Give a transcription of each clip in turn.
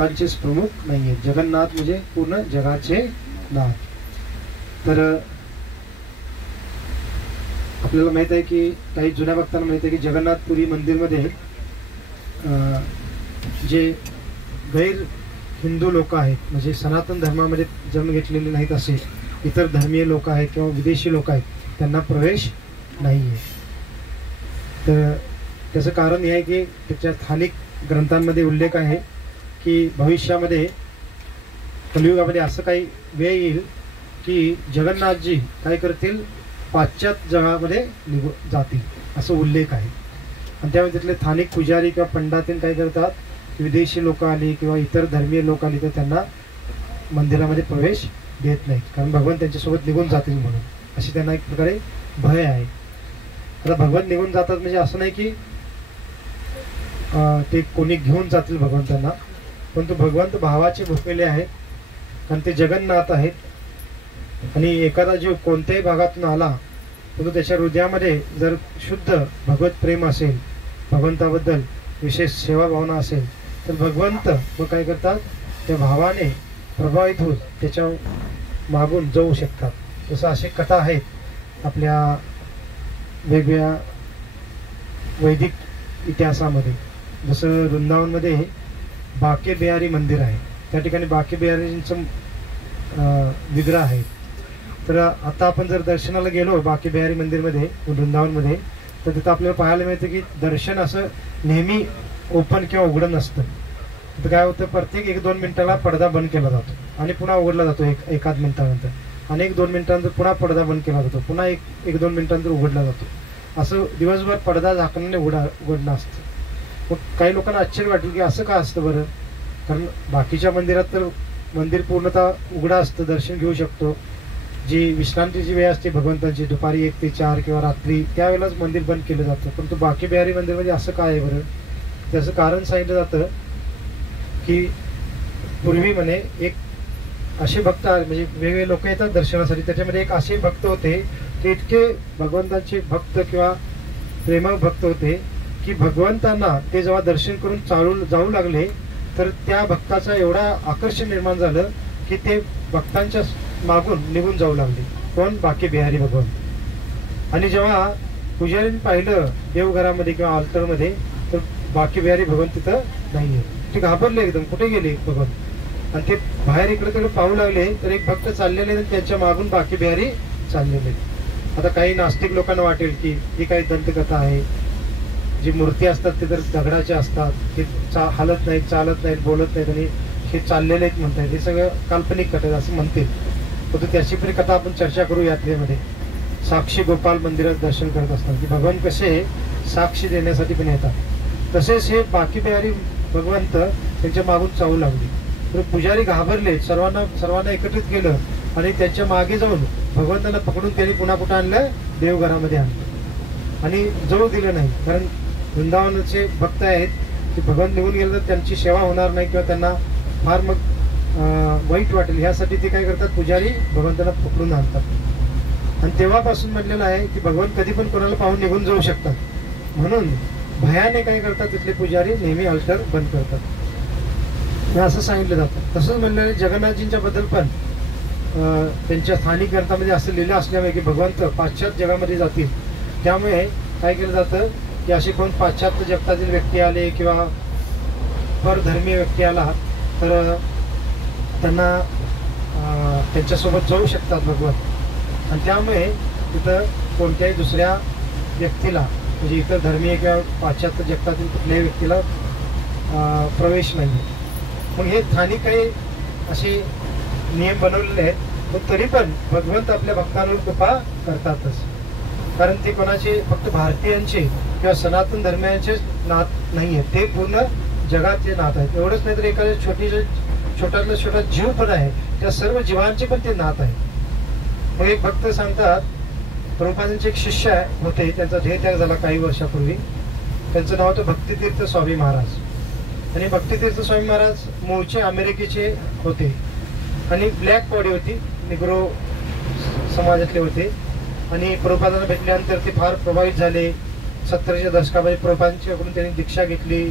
लोकांचेच प्रमुख नाही आहेत. जगन्नाथ म्हणजे पूर्ण जगाचे नाथ. तर आपल्याला माहित आहे की काही जुन्या भक्तांना माहित आहे की जगन्नाथपुरी मंदिरमध्ये जे गैर हिंदू लोक आहेत, म्हणजे सनातन धर्मामध्ये जन्म घेतलेले नाहीत असे इतर धर्मीय लोक आहेत किंवा विदेशी लोक आहेत, त्यांना प्रवेश नाही आहे. तर त्याचं कारण हे आहे की त्याच्या स्थानिक ग्रंथांमध्ये उल्लेख आहे की भविष्यामध्ये कलियुगामध्ये असं काही वेळ येईल की जगन्नाथजी काय करतील, पाश्चात्य जगामध्ये जातील असं उल्लेख आहे. आणि त्यामुळे तिथले स्थानिक पुजारी किंवा पंडातीन काय करतात, विदेशी लोक आली किंवा इतर धर्मीय लोक आली तर त्यांना मंदिरामध्ये प्रवेश देत नाहीत, कारण भगवान त्यांच्यासोबत निघून जातील म्हणून, अशी त्यांना एक प्रकारे भय आहे. आता भगवान निघून जातात म्हणजे असं नाही की ते कोणी घेऊन जातील भगवंतांना, परंतु भगवंत भावाचे भूकलेले आहेत, कारण ते जगन्नाथ आहेत. आणि एखादा जीव कोणत्याही भागातून आला परंतु त्याच्या हृदयामध्ये जर शुद्ध भगवत प्रेम असेल, भगवंताबद्दल विशेष सेवा भावना असेल, तर भगवंत मग काय करतात, त्या भावाने प्रभावित होत त्याच्या मागून जाऊ शकतात. जसं अशी कथा आहेत आपल्या वेगवेगळ्या वैदिक इतिहासामध्ये. जसं वृंदावनमध्ये बाके बिहारी मंदिर आहे, त्या ठिकाणी बाके बिहारींचं विग्रह आहे. तर आता आपण जर दर्शनाला गेलो बाके बिहारी मंदिरमध्ये वृंदावनमध्ये, तर तिथं आपल्याला पाहायला मिळतं की दर्शन असं नेहमी ओपन किंवा उघडं नसतं. तर काय होतं, प्रत्येक 1-2 मिनिटाला पडदा बंद केला जातो आणि पुन्हा उघडला जातो एकाच मिनिटानंतर, आणि 1-2 मिनिटानंतर पुन्हा पडदा बंद केला जातो, पुन्हा 1-2 मिनिटानंतर उघडला जातो. असं दिवसभर पडदा झाकण्याने उघडणं असतं. मग काही लोकांना आश्चर्य वाटेल की असं का असतं बरं, कारण बाकीच्या मंदिरात तर मंदिर पूर्णतः उघडं असतं, दर्शन घेऊ शकतो. जी विश्रांतीची वेळ असते भगवंतांची दुपारी 1 ते 4 किंवा रात्री, त्यावेळेलाच मंदिर बंद केलं जातं. परंतु बाके बिहारी मंदिरमध्ये असं काय आहे बरं, त्याचं कारण सांगितलं जातं की पूर्वी म्हणे एक असे भक्त म्हणजे वेगवेगळे लोक येतात दर्शनासाठी, त्याच्यामध्ये एक असे भक्त होते ते इतके भगवंतांचे भक्त किंवा प्रेमळ भक्त होते की भगवंतांना ते जेव्हा दर्शन करून जाऊ लागले तर त्या भक्ताचा एवढा आकर्षण निर्माण झालं की ते भक्तांच्या मागून निघून जाऊ लागले. कोण, बाके बिहारी भगवान. आणि जेव्हा पुजारीने पाहिलं देवघरामध्ये किंवा अल्टरमध्ये तर बाके बिहारी भगवान तिथं नाहीये. ते घाबरले एकदम, कुठे गेले भगवान. आणि ते बाहेर इकडे तिकडे पाहू लागले तर एक भक्त चाललेले आणि त्यांच्या मागून बाके बिहारी चाललेले. आता काही नास्तिक लोकांना वाटेल की ही काही दंतकथा आहे, जी मूर्ती असतात ते तर दगडाचे असतात, ते हालत नाहीत, चालत नाहीत, बोलत नाहीत आणि हे चाललेले आहेत म्हणतात, हे सगळं काल्पनिक कथा असं म्हणतील. परंतु त्याची पण कथा आपण चर्चा करू यात्रेमध्ये. साक्षी गोपाल मंदिरात दर्शन करत असतात की भगवान कसे साक्षी देण्यासाठी पण येतात, तसेच हे बाके बिहारी भगवंत त्यांच्या मागून चालू लागले. तर पुजारी घाबरले, सर्वांना एकत्रित केलं आणि त्यांच्या मागे जाऊन भगवंतांना पकडून त्यांनी पुन्हा कुठं आणलं, देवघरामध्ये आणलं आणि जाऊ दिलं नाही. कारण वृंदावनाचे भक्त आहेत की भगवान निघून गेले तर त्यांची सेवा होणार नाही किंवा त्यांना फार मग वाईट वाटेल, ह्यासाठी ते काय करतात, पुजारी भगवंतांना पकडून आणतात. आणि तेव्हापासून म्हटलेलं आहे की भगवान कधी पण कोणाला पाहून निघून जाऊ शकतात, म्हणून भयाने काय करतात तिथले पुजारी नेहमी अल्टर बंद करतात, असं सांगितलं जातं. तसंच म्हणलेलं जगन्नाथजींच्या बद्दल पण त्यांच्या स्थानिक ग्रंथामध्ये असं लिहिलं असल्यामुळे की भगवंत पाश्चात्य जगामध्ये जातील, त्यामुळे काय केलं जातं की असे कोण पाश्चात्य जगतातील व्यक्ती आले किंवा परधर्मीय व्यक्ती आला तर त्यांना त्यांच्यासोबत जाऊ शकतात भगवान. आणि त्यामुळे तिथं कोणत्याही दुसऱ्या व्यक्तीला म्हणजे इतर धर्मीय किंवा पाश्चात्य जगतातील कुठल्याही व्यक्तीला प्रवेश नाही. मग हे स्थानिक काही असे नियम बनवलेले आहेत, पण तरी पण भगवंत आपल्या भक्तांवर कृपा करतातच, कारण ते कोणाचे फक्त भारतीयांचे किंवा सनातन धर्मियांचे नात नाही आहेत, ते पूर्ण जगाचे नात आहेत. एवढंच नाही तर एखाद्या छोट्यातला छोटा जीव पण आहे, त्या सर्व जीवांचे पण ते नात आहे. मग एक भक्त सांगतात, प्रभुपादांचे एक शिष्य होते, त्यांचा देहत्याग झाला काही वर्षापूर्वी. त्यांचं नाव होतं भक्तितीर्थ स्वामी महाराज. आणि भक्तितीर्थ स्वामी महाराज मूळचे अमेरिकेचे होते आणि ब्लॅक बॉडी होती, निग्रो समाजातले होते. आणि प्रभुपादांना भेटल्यानंतर ते फार प्रभावित झाले. 70च्या दशकामध्ये प्रभुपादांच्याकडून त्यांनी दीक्षा घेतली,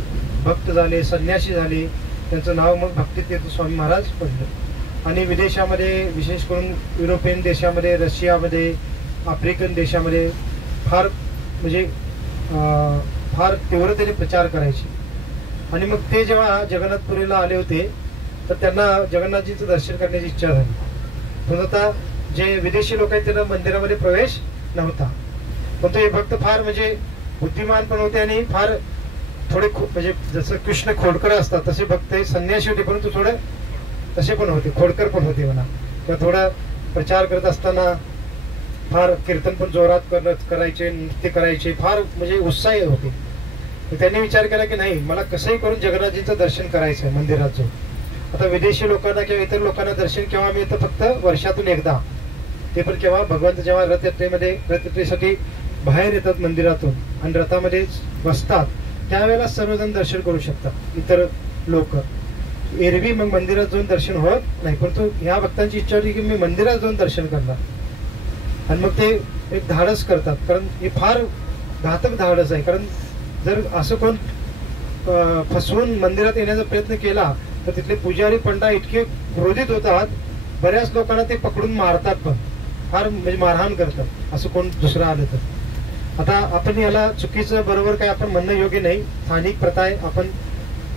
भक्त झाले, संन्यासी झाले. त्यांचं नाव मग भक्तितीर्थ स्वामी महाराज पडलं. आणि विदेशामध्ये विशेष करून युरोपियन देशामध्ये, रशियामध्ये, आफ्रिकन देशामध्ये फार म्हणजे फार तीव्रतेने प्रचार करायचे. आणि मग ते जेव्हा जगन्नाथपुरीला आले होते तर त्यांना जगन्नाथजींचं दर्शन करण्याची इच्छा झाली. पण आता जे विदेशी लोक आहेत त्यांना मंदिरामध्ये प्रवेश नव्हता. पण तो हे भक्त फार म्हणजे बुद्धिमान पण होते आणि फार थोडे म्हणजे जसं कृष्ण खोडकर असतात तसे भक्त संन्यासी होते, परंतु थोडे तसे पण होते, खोडकर पण होते म्हणा. किंवा थोडा प्रचार करत असताना फार कीर्तन पण जोरात करायचे, नृत्य करायचे, फार म्हणजे उत्साही होते. त्यांनी विचार केला की नाही, मला कसंही करून जगन्नाथजींचं दर्शन करायचं आहे मंदिरात जाऊन. आता विदेशी लोकांना किंवा इतर लोकांना दर्शन केव्हा मिळतं? फक्त वर्षातून एकदा. ते पण केव्हा? भगवंत जेव्हा रथयात्रेसाठी बाहेर येतात मंदिरातून आणि रथामध्ये बसतात त्यावेळेला सर्वजण दर्शन करू शकतात इतर लोक. एरवी मग मंदिरात जाऊन दर्शन होत नाही. परंतु ह्या भक्तांची इच्छा होती की मी मंदिरात जाऊन दर्शन करणार. आणि मग ते एक धाडस करतात, कारण हे फार घातक धाडस आहे. कारण जर असं कोण फसवून मंदिरात येण्याचा प्रयत्न केला तर तिथले पुजारी पंडा इतके क्रोधित होतात, बऱ्याच लोकांना ते पकडून मारतात, पण फार म्हणजे मारहाण करतात असं कोण दुसरं आलं तर. आता आपण याला चुकीचं बरोबर काय आपण म्हणणं योग्य नाही. स्थानिक प्रथा आहे, आपण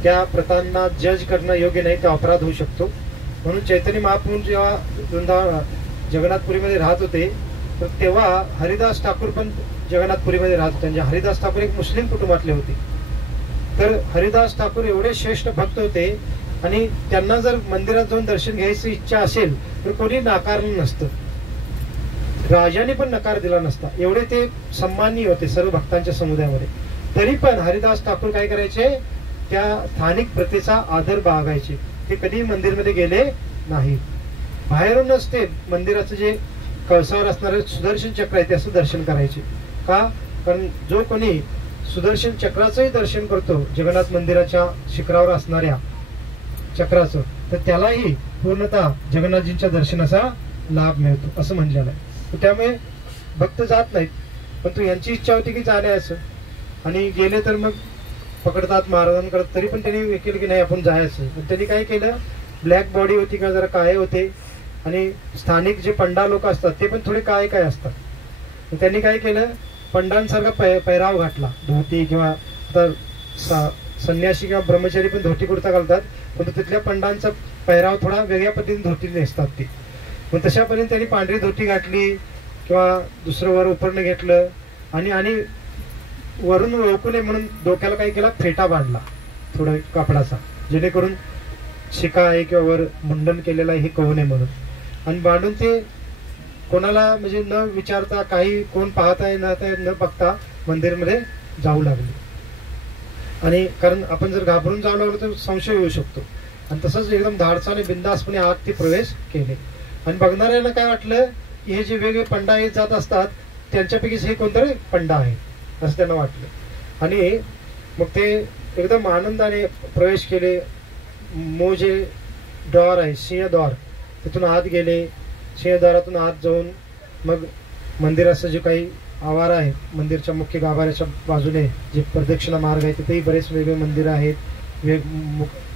त्या प्रथांना जज करणं योग्य नाही, तो अपराध होऊ शकतो. म्हणून चैतन्य महाप्रभू जेव्हा जगन्नाथपुरीमध्ये राहत होते तर तेव्हा हरिदास ठाकूर पण जगन्नाथपुरीमध्ये राहत होते. म्हणजे हरिदास ठाकूर एक मुस्लिम कुटुंबातले होते. तर हरिदास ठाकूर एवढे श्रेष्ठ भक्त होते आणि त्यांना जर मंदिरात जाऊन दर्शन घ्यायची इच्छा असेल तर कोणी नाकारलं नसतं, राजाने पण नकार दिला नसता. एवढे ते सन्माननीय होते सर्व भक्तांच्या समुदायामध्ये. तरी पण हरिदास ठाकूर काय करायचे? त्या स्थानिक प्रथेचा आदर बाळगायचे. ते कधी मंदिरमध्ये गेले नाही. बाहेरूनच ते मंदिराचं जे कळसावर असणारे सुदर्शन चक्र आहे त्याचं दर्शन करायचे. का? कारण जो कोणी सुदर्शन चक्राचंही दर्शन करतो, जगन्नाथ मंदिराच्या शिखरावर असणाऱ्या चक्राचं, तर त्यालाही पूर्णतः जगन्नाथजींच्या दर्शनाचा लाभ मिळतो असं म्हणलेलं आहे. त्यामुळे भक्त जात नाहीत, पण यांची इच्छा होती की जाण्याचं. आणि गेले तर मग पकडतात, मारहाण करतात. तरी पण त्यांनी केलं की नाही आपण जायचं. पण त्यांनी काय केलं? ब्लॅक बॉडी होती का जरा काळे होते आणि स्थानिक जे पंडा लोक असतात ते पण थोडे काय असतात. त्यांनी काय केलं? पंडांसारखा पैराव घातला, धोती किंवा आता संन्यासी किंवा ब्रह्मचारी पण धोती कुर्ता घालतात, पण तिथल्या पंडांचा पैराव थोडा वेगळ्या पद्धतीने धोती नेसतात ते. मग तशापर्यंत त्यांनी पांढरी धोती घातली किंवा दुसरं वर उपरणं घेतलं आणि वरून ओळखू नये म्हणून डोक्याला काय केला? फेटा बांधला थोडा कापडाचा, जेणेकरून शिका आहे किंवा वर मुंडन केलेलं आहे हे कळू नये म्हणून. आणि बांधून ते कोणाला म्हणजे न विचारता, काही कोण पाहता न बघता मंदिरमध्ये जाऊ लागले. आणि कारण आपण जर घाबरून जाऊ लागलो तर संशय येऊ शकतो. आणि तसंच एकदम धाडसाने बिंदासपणे आत ते प्रवेश केले. आणि बघणाऱ्यांना काय वाटलं की हे जे वेगळे पंडा येत जात असतात त्यांच्यापैकी हे कोणतरी पंडा आहे असं त्यांना वाटलं. आणि मग ते एकदम आनंदाने प्रवेश केले. मोजे द्वार आहे, सिंहद्वार, तिथून आत गेले. सिंहद्वारातून आत जाऊन मग मंदिराचं जे काही आवार आहे, मंदिरच्या मुख्य गाभाऱ्याच्या बाजूने जे प्रदक्षिणा मार्ग आहे तिथेही बरेच वेगळे मंदिरं आहेत,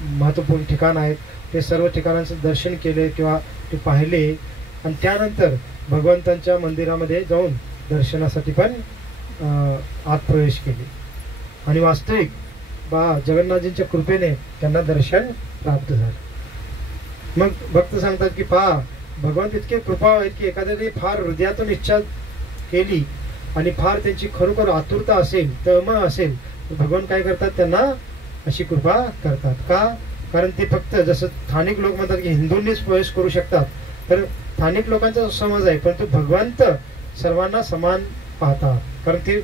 महत्त्वपूर्ण ठिकाण आहेत. ते सर्व ठिकाणांचं दर्शन केले किंवा ते पाहिले. आणि त्यानंतर भगवंतांच्या मंदिरामध्ये जाऊन दर्शनासाठी पण आत प्रवेश केले. आणि वास्तविक जगन्नाथजींच्या कृपेने त्यांना दर्शन प्राप्त झालं. मग भक्त सांगतात की पहा, भगवंत इतके कृपा आहेत की एखाद्याने फार हृदयातून इच्छा केली आणि फार त्यांची खरोखर आतुरता असेल, तळमळ असेल, तर भगवान काय करतात? त्यांना अशी कृपा करतात. का? कारण ते फक्त जसं स्थानिक लोक म्हणतात की हिंदूंनीच प्रवेश करू शकतात, तर स्थानिक लोकांचा समज आहे, परंतु भगवंत सर्वांना समान पाहतात. कारण ते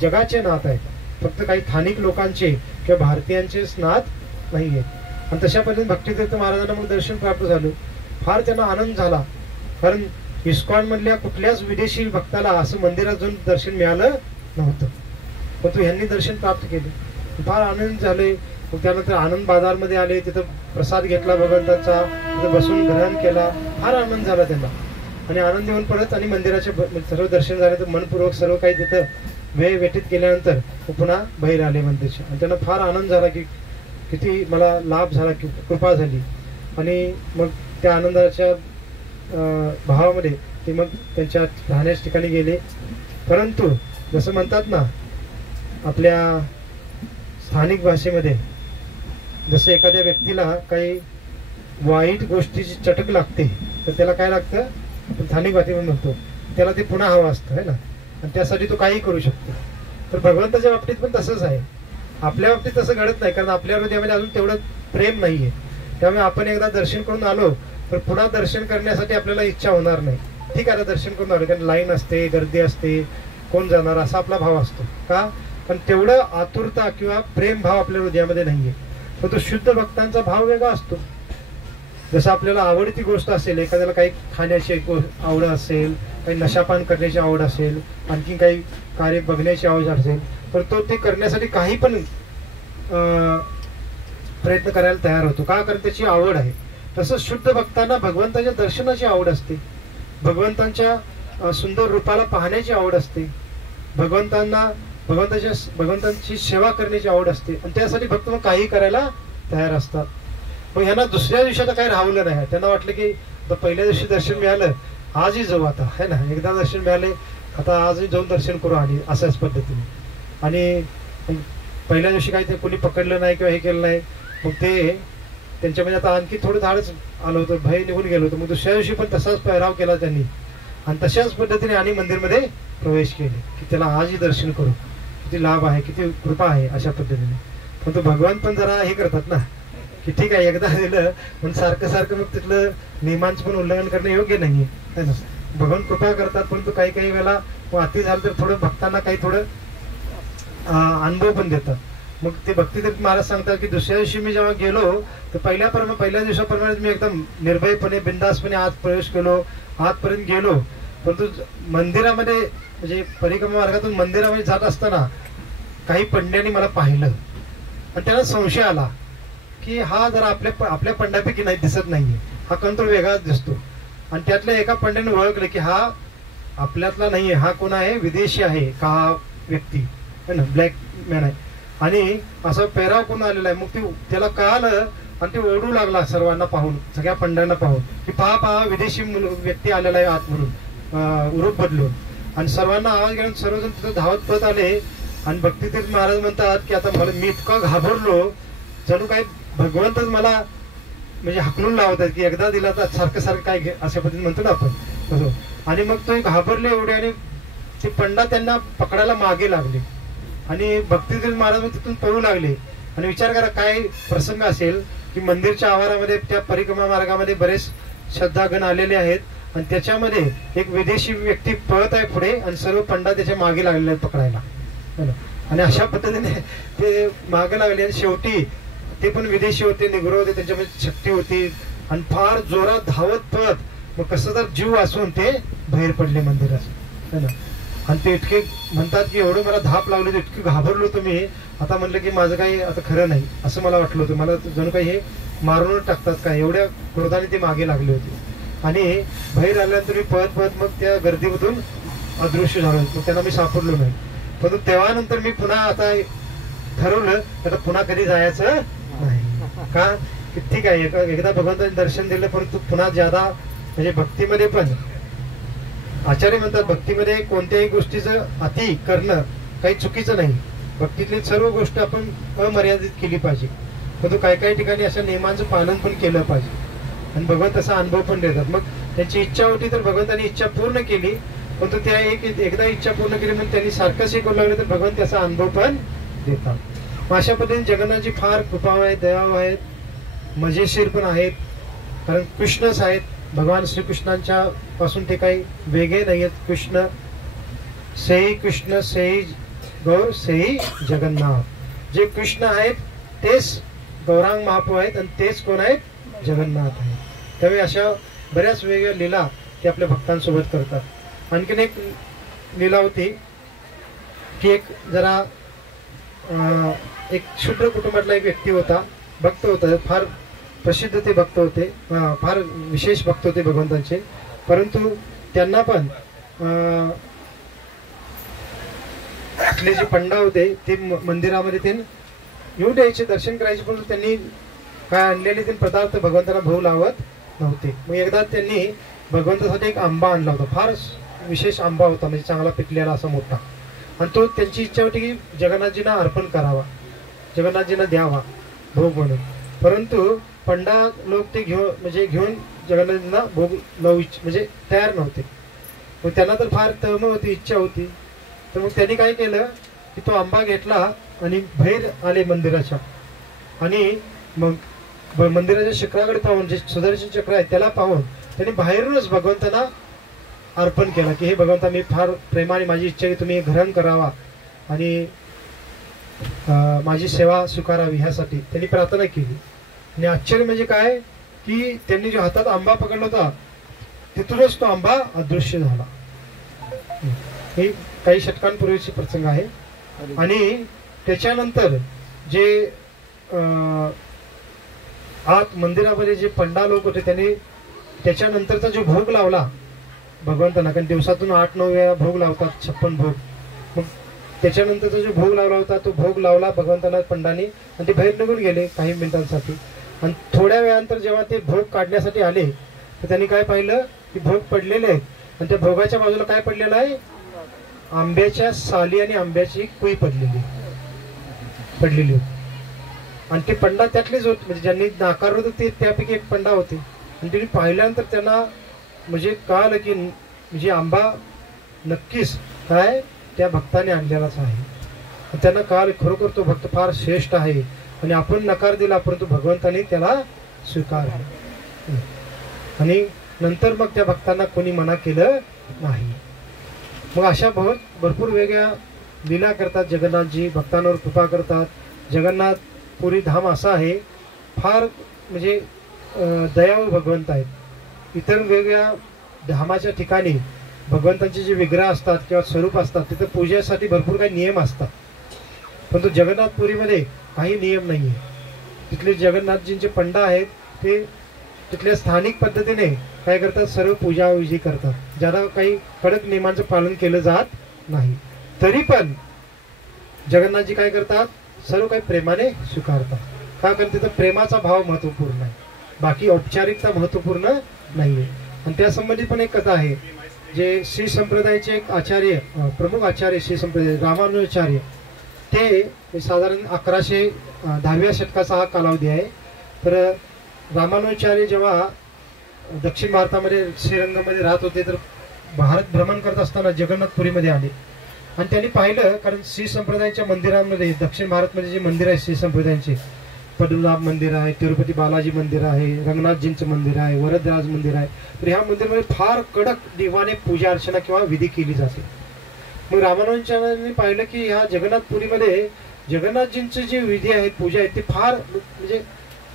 जगाचे नात आहेत, फक्त काही स्थानिक लोकांचे किंवा भारतीयांचेच नात नाही आहेत. आणि तशा पद्धतीने भक्तितीर्थ महाराजांना मग दर्शन प्राप्त झालं. फार त्यांना आनंद झाला, कारण इस्कॉन मधल्या कुठल्याच विदेशी भक्ताला असं मंदिरात जाऊन दर्शन मिळालं नव्हतं, परंतु ह्यांनी दर्शन प्राप्त केले. फार आनंद झाले. मग त्यानंतर आनंद बाजारमध्ये आले, तिथं प्रसाद घेतला भगवंताचा, तिथं बसून ग्रहण केला. फार आनंद झाला त्यांना. आणि आनंद येऊन परत आणि मंदिराचे सर्व दर्शन झाले, तर मनपूर्वक सर्व काही तिथं वेळ व्यतीत केल्यानंतर पुन्हा बाहेर आले मंदिरच्या. आणि त्यांना फार आनंद झाला की किती मला लाभ झाला, कृपा झाली. आणि मग त्या आनंदाच्या भावामध्ये ते मग त्यांच्या राहण्याच्या ठिकाणी गेले. परंतु जसं म्हणतात ना आपल्या स्थानिक भाषेमध्ये, जसं एखाद्या व्यक्तीला काही वाईट गोष्टीची चटक लागते तर त्याला काय लागतं, आपण स्थानिक भाषेमध्ये म्हणतो, त्याला ते पुन्हा हवं असतं है ना, आणि त्यासाठी तो काही करू शकतो. तर भगवंताच्या बाबतीत पण तसंच आहे. आपल्या बाबतीत तसं घडत नाही, कारण आपल्या हृदयामध्ये अजून तेवढं प्रेम नाहीये. त्यामुळे आपण एकदा दर्शन करून आलो तर पुन्हा दर्शन करण्यासाठी आपल्याला इच्छा होणार नाही. ठीक आहे, आता दर्शन करून आलो, कारण लाईन असते, गर्दी असते, कोण जाणार असा आपला भाव असतो. का? पण तेवढं आतुरता किंवा प्रेम भाव आपल्या हृदयामध्ये नाहीये. पण तो शुद्ध भक्तांचा भाव वेगळा असतो. जसं आपल्याला आवडती गोष्ट असेल, एखाद्याला काही खाण्याची आवड असेल, काही नशापान करण्याची आवड असेल, आणखी काही कार्य बघण्याची आवड असेल, तर तो ते करण्यासाठी काही पण प्रयत्न करायला तयार होतो. का? कारण त्याची आवड आहे. तसं शुद्ध भक्तांना भगवंताच्या दर्शनाची आवड असते, भगवंतांच्या सुंदर रूपाला पाहण्याची आवड असते, भगवंतांची सेवा करण्याची आवड असते, आणि त्यासाठी भक्त मग काही करायला तयार असतात. मग ह्यांना दुसऱ्या दिवशी आता काही राहवलं नाही. त्यांना वाटलं की पहिल्या दिवशी दर्शन मिळालं, आजही जाऊ आता है ना, एकदा दर्शन मिळाले आता आजही जाऊन दर्शन करू आणि अशाच पद्धतीने. आणि पहिल्या दिवशी काही ते कोणी पकडलं नाही किंवा हे केलं नाही. मग ते त्यांच्यामध्ये आता आणखी थोडं धाडच आलं होतं, भय निघून गेलं होतं. मग दुसऱ्या दिवशी पण तसाच पेहराव केला त्यांनी, आणि तशाच पद्धतीने आणि मंदिरमध्ये प्रवेश केले की त्याला आजही दर्शन करू, किती लाभ आहे, किती कृपा आहे, अशा पद्धतीने. पण तो भगवान पण जरा हे करतात ना की ठीक आहे एकदा दिलं पण सारखं सारखं मग तिथलं नियमांचं पण उल्लंघन करणं योग्य नाही आहे ना. भगवान कृपा करतात, परंतु काही काही वेळेला अति झालं तर थोडं भक्तांना काही थोडं अनुभव पण देतात. मग ते भक्तीतीर्थ महाराज सांगतात की दुसऱ्या दिवशी मी जेव्हा गेलो तर पहिल्या दिवसाप्रमाणे मी एकदम निर्भयपणे बिंदासपणे आत प्रवेश केलो, आतपर्यंत गेलो. परंतु मंदिरामध्ये म्हणजे परिक्रमा मार्गातून मंदिरामध्ये जात असताना काही पंड्यांनी मला पाहिलं आणि त्यांना संशय आला की हा जरा आपल्या पंड्यापैकी नाही दिसत नाहीये, हा कंट्रोल वेगळाच दिसतो. आणि त्यातल्या एका पंड्याने ओळखलं की हा आपल्यातला नाहीये, हा कोण आहे, विदेशी आहे का हा व्यक्ती है ना, ब्लॅक मॅन आहे. आणि असं पेहराव कोण आलेला आहे. मग त्याला कळालं आणि ते ओरडू लागला सर्वांना पाहून, सगळ्या पंड्यांना पाहून की पहा विदेशी व्यक्ती आलेला आहे आत म्हणून, रूप बदलून. आणि सर्वांना आवाज घेऊन सर्वजण तिथं धावत पळत आले. आणि भक्तीतीर्थ महाराज म्हणतात की आता मी इतका घाबरलो, जणू काही भगवंतच मला म्हणजे हाकलून लावत आहेत की एकदा दिला तर सारखं सारखं काय अशा पद्धतीने म्हणतो ना आपण तसं. आणि मग तो घाबरले एवढे, आणि ते पंडा त्यांना पकडायला मागे लागले आणि भक्तीतीर्थ महाराज तिथून पळू लागले. आणि विचार करा काय प्रसंग असेल की मंदिरच्या आवारामध्ये त्या परिक्रमा मार्गामध्ये बरेच श्रद्धागण आलेले आहेत, आणि त्याच्यामध्ये एक विदेशी व्यक्ती पळत आहे पुढे आणि सर्व पंडा त्याच्या मागे लागलेले आहेत पकडायला. आणि अशा पद्धतीने ते मागे लागले. आणि शेवटी ते पण विदेशी होते, निग्रो होते, त्यांच्यामध्ये शक्ती होती, आणि फार जोरात धावत पळत मग कसं तर जीव वाचून ते बाहेर पडले मंदिरात है ना. आणि ते इतके म्हणतात की एवढं मला धाप लागली होती, इतकी घाबरलो तुम्ही, आता म्हणलं की माझं काही आता खरं नाही असं मला वाटलं होतं, मला जणू काही हे मारूनच टाकतात काय, एवढ्या क्रोधाने ते मागे लागले होते. आणि बाहेर आल्यानंतर मी पळत मग त्या गर्दीमधून अदृश्य झालो, मग त्यांना मी सापडलो नाही. परंतु तेव्हानंतर मी पुन्हा आता ठरवलं आता पुन्हा कधी जायचं नाही. का? ठीक आहे एकदा भगवंताने दर्शन दिलं, परंतु पुन्हा ज्यादा म्हणजे भक्तीमध्ये पण आचार्य म्हणतात भक्तीमध्ये कोणत्याही गोष्टीचं अति करणं काही चुकीचं नाही. भक्तीतली सर्व गोष्ट आपण अमर्यादित केली पाहिजे, परंतु काही ठिकाणी अशा नियमांचं पालन पण केलं पाहिजे. आणि भगवंत असा अनुभव पण देतात. मग त्यांची इच्छा होती तर भगवंतानी इच्छा पूर्ण केली, परंतु त्या एकदा इच्छा पूर्ण केली म्हणून त्यांनी सारखंच हे करू लागले तर भगवंत त्याचा अनुभव पण देतात. मग अशा पद्धतीने जगन्नाथजी फार कृपाळू आहेत, दयाळू आहेत, मजेशीर पण आहेत, कारण कृष्णच आहेत. भगवान श्रीकृष्णांच्या पासून ते काही वेगळे नाही आहेत. कृष्ण सेही गौर सेही जगन्नाथ. जे कृष्ण आहेत तेच गौरांग महाप्रभू आहेत आणि तेच कोण आहेत, जगन्नाथ आहेत. त्यावेळी अशा बऱ्याच वेगळ्या लीला ते आपल्या भक्तांसोबत करतात. आणखीन एक लीला होती की एक जरा एक शूद्र कुटुंबातला एक व्यक्ती होता, भक्त होता, फार प्रसिद्ध ते भक्त होते, फार विशेष भक्त होते भगवंतांचे. परंतु त्यांना पण आपले जे पंडा होते ते मंदिरामध्ये ते येऊ द्यायचे, दर्शन करायचे, पण त्यांनी काय आणलेले ते पदार्थ भगवंतांना भाऊ लावत नव्हते. मग एकदा त्यांनी भगवंतासाठी एक आंबा आणला होता, फार विशेष आंबा होता, म्हणजे चांगला पिकलेला असा मोठा, आणि तो त्यांची इच्छा होती की जगन्नाथजींना अर्पण करावा, जगन्नाथजींना द्यावा भोग म्हणून. परंतु पंडा लोक ते घेऊन जगन्नाथजींना भोग लावू म्हणजे तयार नव्हते. मग त्यांना तर फार तळमळ होती, इच्छा होती. तर मग त्यांनी काय केलं की तो आंबा घेतला आणि बाहेर आले मंदिराच्या, आणि मग मंदिराच्या शिखराकडे पाहून, जे सुदर्शन चक्र आहे त्याला पाहून त्यांनी बाहेरूनच भगवंतांना अर्पण केला की हे भगवंता, मी फार प्रेमाने, माझी इच्छा की तुम्ही ग्रहण करावा आणि माझी सेवा स्वीकारावी, ह्यासाठी त्यांनी प्रार्थना केली. आणि आश्चर्य म्हणजे काय की त्यांनी जो हातात आंबा पकडला होता तिथूनच तो आंबा अदृश्य झाला. ही काही षटकांपूर्वीची प्रसंग आहे. आणि त्याच्यानंतर जे आत मंदिरामध्ये जे पंडा लोक होते त्यांनी त्याच्यानंतरचा जो भोग लावला भगवंतांना, कारण दिवसातून 8-9 वेळा भोग लावतात, 56 भोग. मग त्याच्यानंतरचा जो भोग लावला होता तो भोग लावला भगवंतांना पंडांनी, आणि ते बाहेर निघून गेले काही मिनिटांसाठी. आणि थोड्या वेळानंतर जेव्हा ते भोग काढण्यासाठी आले तर त्यांनी काय पाहिलं की भोग पडलेले आहेत, आणि त्या भोगाच्या बाजूला काय पडलेलं आहे, आंब्याच्या साली आणि आंब्याची कुई पडलेली होती. आणि ते पंडा त्यातलेच होते, म्हणजे ज्यांनी नाकारलं होतं ते त्यापैकी एक पंडा होते. आणि त्यांनी पाहिल्यानंतर त्यांना म्हणजे कळालं की म्हणजे आंबा नक्कीच काय त्या भक्ताने आणलेलाच आहे. त्यांना कळालं खरोखर तो भक्त फार श्रेष्ठ आहे, आणि आपण नकार दिला परंतु भगवंताने त्याला स्वीकारलं. आणि नंतर मग त्या भक्तांना कोणी मना केलं नाही. मग अशा भरपूर वेगळ्या लीला करतात जगन्नाथजी, भक्तांवर कृपा करतात. जगन्नाथपुरी धाम असा आहे, फार म्हणजे दयाळू भगवंत आहेत. इतर वेगवेगळ्या धामाच्या ठिकाणी भगवंतांचे जे विग्रह असतात किंवा स्वरूप असतात तिथं पूजेसाठी भरपूर काही नियम असतात, परंतु जगन्नाथपुरीमध्ये काही नियम नाही आहे. तिथले जगन्नाथजींचे पंडा आहेत ते तिथल्या स्थानिक पद्धतीने काय करतात, सर्व पूजा विधी करतात, ज्याला काही कडक नियमांचं पालन केलं जात नाही. तरी पण जगन्नाथजी काय करतात, सर्व काही प्रेमाने स्वीकारतात. का, कारण तिथं प्रेमाचा भाव महत्वपूर्ण आहे, बाकी औपचारिकता महत्वपूर्ण नाहीये. आणि त्या संबंधित पण एक कथा आहे. जे श्री संप्रदायाचे एक आचार्य, प्रमुख आचार्य श्री संप्रदाय रामानुजाचार्य, ते साधारण 1110व्या शतकाचा हा कालावधी आहे. तर रामानुजाचार्य जेव्हा दक्षिण भारतामध्ये श्रीरंगमध्ये राहत होते तर भारत भ्रमण करत असताना जगन्नाथपुरीमध्ये आले, आणि त्यांनी पाहिलं, कारण श्री संप्रदायाच्या मंदिरांमध्ये दक्षिण भारतमध्ये जे मंदिर आहे श्री संप्रदायांचे, पद्मनाभ मंदिर आहे, तिरुपती बालाजी मंदिर आहे, रंगनाथजींचं मंदिर आहे, वरदराज मंदिर आहे. तर ह्या मंदिरामध्ये फार कडक देवाने पूजा अर्चना किंवा विधी केली जाते. मग रामानुजाचार्यांनी पाहिलं की ह्या जगन्नाथपुरीमध्ये जगन्नाथजींचे जे विधी आहेत, पूजा आहेत, ते फार म्हणजे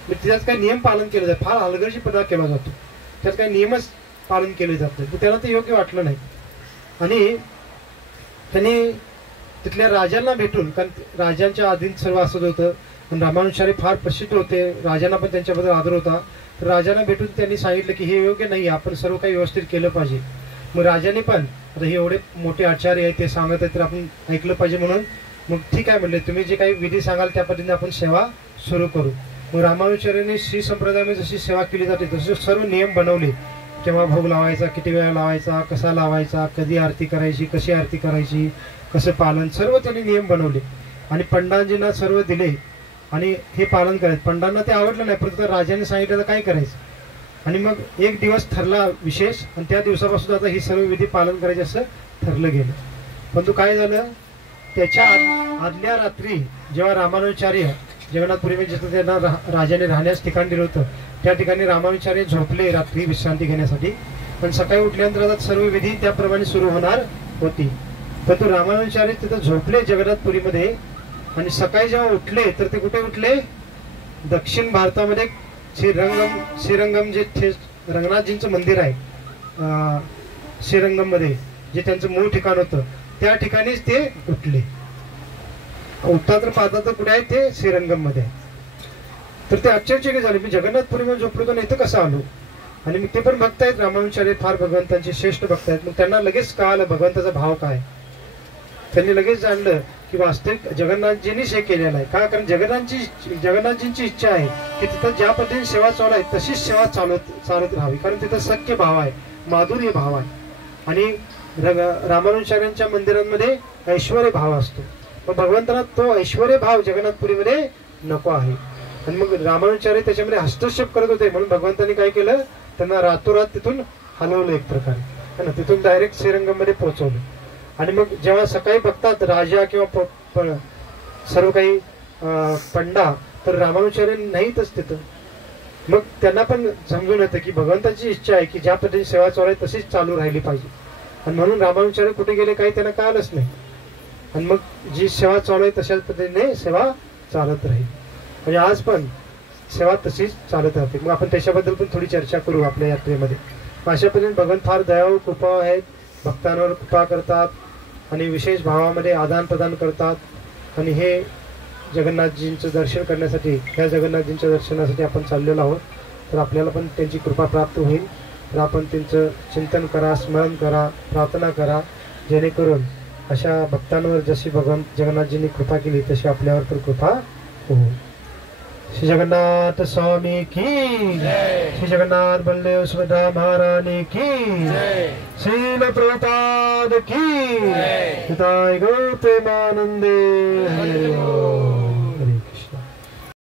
त्याच्यात काही नियम पालन केलं जातं, फार हलगर्जीपणा केला जातो, त्यात काही नियमच पालन केले जात नाही. त्यांना ते योग्य वाटलं नाही. आणि त्यांनी तिथल्या राजांना भेटून, कारण राजांच्या आधीन सर्व असत होतं, पण रामानुजाचार्य फार प्रसिद्ध होते, राजांना पण त्यांच्याबद्दल आदर होता. तर राजांना भेटून त्यांनी सांगितलं की हे योग्य नाही, आपण सर्व काही व्यवस्थित केलं पाहिजे. मग राजाने पण आता हे एवढे मोठे आचार्य आहेत ते सांगत आहेत तर आपण ऐकलं पाहिजे, म्हणून मग ठीक आहे म्हणले, तुम्ही जे काही विधी सांगाल त्या पद्धतीने आपण सेवा सुरू करू. मग रामानुजाचार्यांनी श्री संप्रदायामध्ये जशी सेवा केली जाते तसे सर्व नियम बनवले, केव्हा भोग लावायचा, किती वेळा लावायचा, कसा लावायचा, कधी आरती करायची, कशी आरती करायची, कसं पालन, सर्व त्यांनी नियम बनवले आणि पंडांजींना सर्व दिले. आणि हे पालन करायचं. पंडांना ते आवडलं नाही, परंतु राजाने सांगितलं तर काय करायचं. आणि मग एक दिवस ठरला विशेष, आणि त्या दिवसापासून आता ही सर्व विधी पालन करायचे असं ठरलं गेलं. परंतु काय झालं, त्याच्या आदल्या रात्री जेव्हा रामानुजाचार्य जगन्नाथपुरीमध्ये जिथं त्यांना राजाने राहण्यास ठिकाण दिलं होतं त्या ठिकाणी रामानुजाचार्य झोपले रात्री विश्रांती घेण्यासाठी. पण सकाळी उठल्यानंतर आता सर्व विधी त्याप्रमाणे सुरू होणार होती. परंतु रामानुजाचार्य तिथं झोपले जगन्नाथपुरीमध्ये, आणि सकाळी जेव्हा उठले तर ते कुठे उठले, दक्षिण भारतामध्ये श्रीरंगम जे रंगनाथजींचं मंदिर आहे श्रीरंगम मध्ये, जे त्यांचं मूळ ठिकाण होतं त्या ठिकाणीच ते उठले. उठता तर पाहता तर कुठे आहे, ते श्रीरंगम मध्ये. तर ते आश्चर्यचकित झाले, मी जगन्नाथपुरीमध्ये झोपलो तर इथं कसं आलो. आणि मग ते पण भक्त आहेत रामानुजाचार्य, फार भगवंतांचे श्रेष्ठ भक्त आहेत. मग त्यांना लगेच कळालं भगवंताचा भाव काय. त्यांनी लगेच जाणलं की वास्तविक जगन्नाथजींनीच हे केलेलं आहे का, कारण जगन्नाथजींची इच्छा आहे की तिथं ज्या पद्धतीने सेवा चालू आहे तशीच सेवा चालत राहावी, कारण तिथं सख्य भाव आहे, माधुर्य भाव आहे. आणि रामानुजाचार्यांच्या मंदिरांमध्ये ऐश्वर्य भाव असतो, पण भगवंतांना तो ऐश्वर्य भाव जगन्नाथपुरीमध्ये नको आहे. आणि मग रामानुजाचार्य त्याच्यामध्ये हस्तक्षेप करत होते, म्हणून भगवंतांनी काय केलं, त्यांना रातोरात तिथून हलवलं एक प्रकारे, है ना, तिथून डायरेक्ट श्रीरंगममध्ये पोहोचवलं. आणि मग जेव्हा सकाळी बघतात राजा किंवा सर्व काही पंडा, तर रामानुजाचार्य नाहीतच तिथं. मग त्यांना पण समजून येतं की भगवंताची इच्छा आहे की ज्या पद्धतीने सेवा चालू आहे तशीच चालू राहिली पाहिजे. आणि म्हणून रामानुजाचार्य कुठे गेले काही त्यांना कळलंच नाही. आणि मग जी सेवा चालू आहे तशाच पद्धतीने सेवा चालत राहील. म्हणजे आज पण सेवा तशीच चालत राहते. मग आपण त्याच्याबद्दल पण थोडी चर्चा करू आपल्या यात्रेमध्ये. अशा पद्धतीने भगवान फार दयाळू कृपा आहेत, भक्तांवर कृपा करतात आणि विशेष भावामध्ये आदान प्रदान करतात. आणि हे जगन्नाथजींचं दर्शन करण्यासाठी, ह्या जगन्नाथजींच्या दर्शनासाठी आपण चाललेलो आहोत. तर आपल्याला पण त्यांची कृपा प्राप्त होईल. तर आपण त्यांचं चिंतन करा, स्मरण करा, प्रार्थना करा, जेणेकरून अशा भक्तांवर जशी भगवान जगन्नाथजींनी कृपा केली तशी आपल्यावर पण कृपा हो. श्री जगन्नाथ स्वामी की, श्री जगन्नाथ बलदेव सुभद्रा महारानी की, श्रील प्रभुपाद की, हिताय गौ प्रेमानंदे हरि ओम.